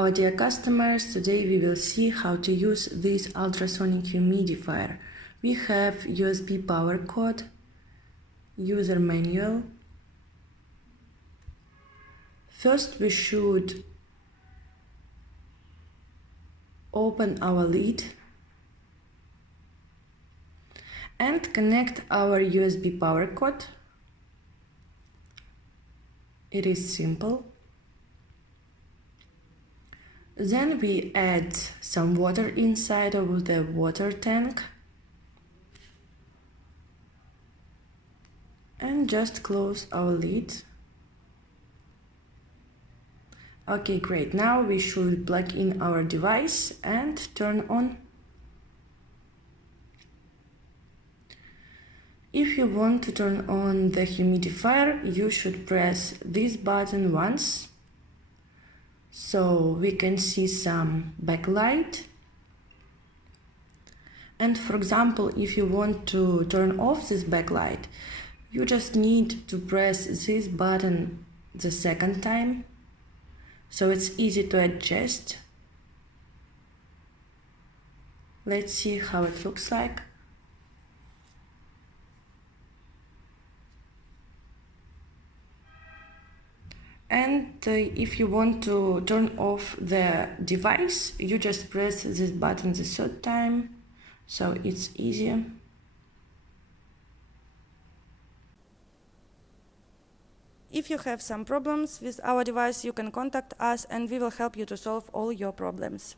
our dear customers, today we will see how to use this ultrasonic humidifier. We have USB power cord, user manual. First we should open our lid and connect our USB power cord. It is simple. Then we add some water inside of the water tank and just close our lid. Okay, great. Now we should plug in our device and turn on. If you want to turn on the humidifier, you should press this button once, so we can see some backlight. And for example, if you want to turn off this backlight, you just need to press this button the second time, so it's easy to adjust. Let's see how it looks like. And if you want to turn off the device, you just press this button the third time, so it's easier. If you have some problems with our device, you can contact us and we will help you to solve all your problems.